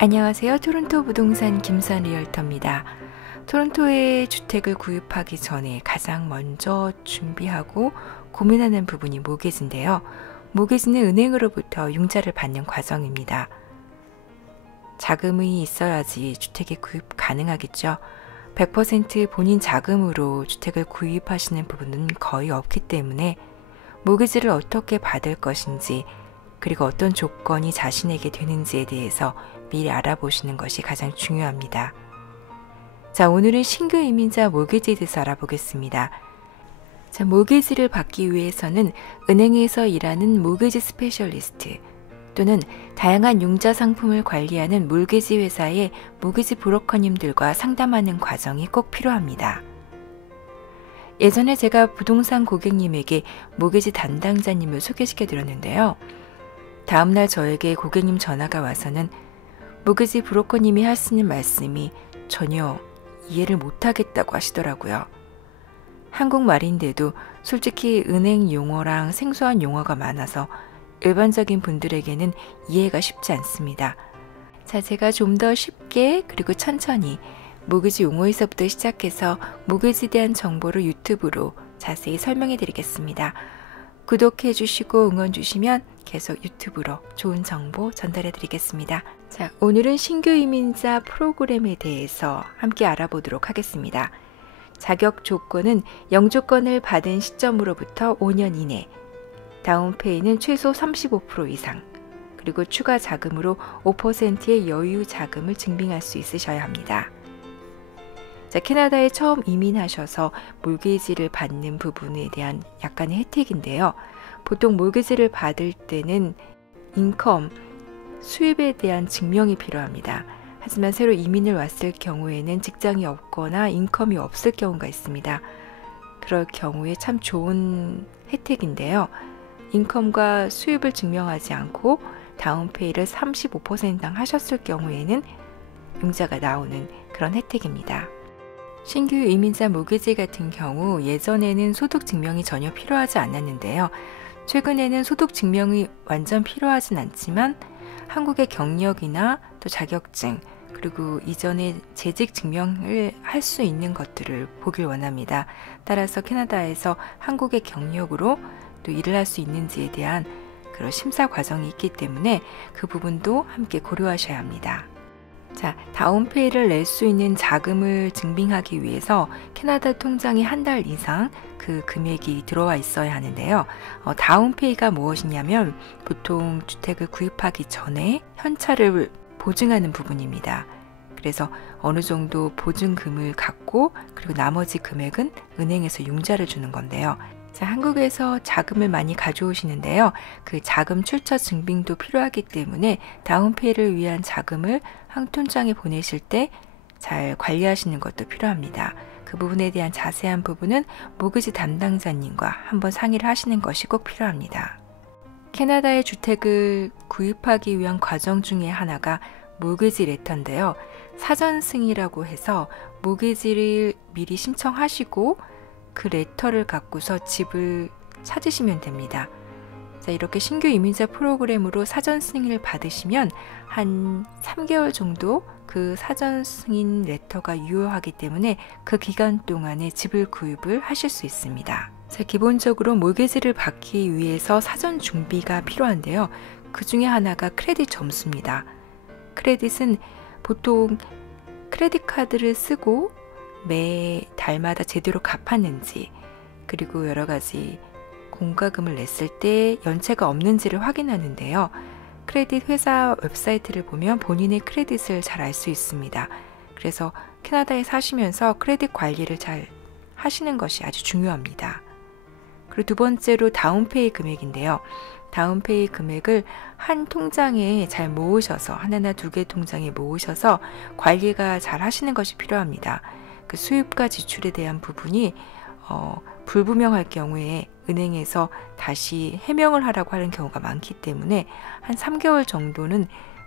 안녕하세요. 토론토 부동산 김수환 리얼터입니다. 토론토에 주택을 구입하기 전에 가장 먼저 준비하고 고민하는 부분이 모기지인데요. 모기지는 은행으로부터 융자를 받는 과정입니다. 자금이 있어야지 주택이 구입 가능하겠죠. 100% 본인 자금으로 주택을 구입하시는 부분은 거의 없기 때문에 모기지를 어떻게 받을 것인지, 그리고 어떤 조건이 자신에게 되는지에 대해서 미리 알아보시는 것이 가장 중요합니다. 자, 오늘은 신규 이민자 모기지에 대해서 알아보겠습니다. 자, 모기지를 받기 위해서는 은행에서 일하는 모기지 스페셜리스트 또는 다양한 융자 상품을 관리하는 몰기지 회사의 모기지 브로커님들과 상담하는 과정이 꼭 필요합니다. 예전에 제가 부동산 고객님에게 모기지 담당자님을 소개시켜 드렸는데요. 다음날 저에게 고객님 전화가 와서는 모기지 브로커님이 하시는 말씀이 전혀 이해를 못하겠다고 하시더라고요. 한국말인데도 솔직히 은행 용어랑 생소한 용어가 많아서 일반적인 분들에게는 이해가 쉽지 않습니다. 자, 제가 좀 더 쉽게 그리고 천천히 모기지 용어에서부터 시작해서 모기지에 대한 정보를 유튜브로 자세히 설명해 드리겠습니다. 구독해 주시고 응원 주시면 계속 유튜브로 좋은 정보 전달해 드리겠습니다. 자, 오늘은 신규 이민자 프로그램에 대해서 함께 알아보도록 하겠습니다. 자격 조건은 영주권을 받은 시점으로부터 5년 이내, 다운페이는 최소 35% 이상, 그리고 추가 자금으로 5%의 여유 자금을 증빙할 수 있으셔야 합니다. 자, 캐나다에 처음 이민하셔서 몰기지를 받는 부분에 대한 약간의 혜택인데요. 보통 몰기지를 받을 때는 인컴, 수입에 대한 증명이 필요합니다. 하지만 새로 이민을 왔을 경우에는 직장이 없거나 인컴이 없을 경우가 있습니다. 그럴 경우에 참 좋은 혜택인데요. 인컴과 수입을 증명하지 않고 다운페이를 35%당 하셨을 경우에는 융자가 나오는 그런 혜택입니다. 신규 이민자 모기지 같은 경우 예전에는 소득 증명이 전혀 필요하지 않았는데요. 최근에는 소득 증명이 완전 필요하진 않지만 한국의 경력이나 또 자격증, 그리고 이전에 재직 증명을 할 수 있는 것들을 보길 원합니다. 따라서 캐나다에서 한국의 경력으로 또 일을 할 수 있는지에 대한 그런 심사 과정이 있기 때문에 그 부분도 함께 고려하셔야 합니다. 자, 다운페이를 낼 수 있는 자금을 증빙하기 위해서 캐나다 통장에 한 달 이상 그 금액이 들어와 있어야 하는데요. 다운페이가 무엇이냐면 보통 주택을 구입하기 전에 현찰을 보증하는 부분입니다. 그래서 어느 정도 보증금을 갖고 그리고 나머지 금액은 은행에서 융자를 주는 건데요. 자, 한국에서 자금을 많이 가져오시는데요. 그 자금 출처 증빙도 필요하기 때문에 다운페이를 위한 자금을 한통장에 보내실 때 잘 관리하시는 것도 필요합니다. 그 부분에 대한 자세한 부분은 모기지 담당자님과 한번 상의를 하시는 것이 꼭 필요합니다. 캐나다의 주택을 구입하기 위한 과정 중에 하나가 모기지 레터인데요. 사전 승인이라고 해서 모기지를 미리 신청하시고 그 레터를 갖고서 집을 찾으시면 됩니다. 자, 이렇게 신규 이민자 프로그램으로 사전 승인을 받으시면 한 3개월 정도 그 사전 승인 레터가 유효하기 때문에 그 기간 동안에 집을 구입을 하실 수 있습니다. 자, 기본적으로 모기지를 받기 위해서 사전 준비가 필요한데요. 그 중에 하나가 크레딧 점수입니다. 크레딧은 보통 크레딧 카드를 쓰고 매 달마다 제대로 갚았는지, 그리고 여러 가지 공과금을 냈을 때 연체가 없는지를 확인하는데요. 크레딧 회사 웹사이트를 보면 본인의 크레딧을 잘 알 수 있습니다. 그래서 캐나다에 사시면서 크레딧 관리를 잘 하시는 것이 아주 중요합니다. 그리고 두 번째로 다운페이 금액인데요. 다운페이 금액을 한 통장에 잘 모으셔서 하나나 두 개 통장에 모으셔서 관리가 잘 하시는 것이 필요합니다. 그 수입과 지출에 대한 부분이 불분명할 경우에 은행에서 다시 해명을 하라고 하는 경우가 많기 때문에 한 3개월 정도는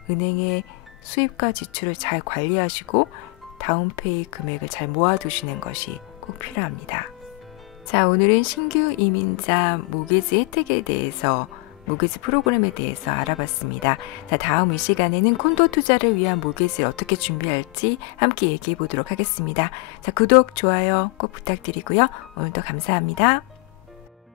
은행의 수입과 지출을 잘 관리하시고 다운페이 금액을 잘 모아두시는 것이 꼭 필요합니다. 자, 오늘은 신규 이민자 모기지 혜택에 대해서 모기지 프로그램에 대해서 알아봤습니다. 자, 다음 이 시간에는 콘도 투자를 위한 모기지를 어떻게 준비할지 함께 얘기해 보도록 하겠습니다. 자, 구독, 좋아요 꼭 부탁드리고요. 오늘도 감사합니다.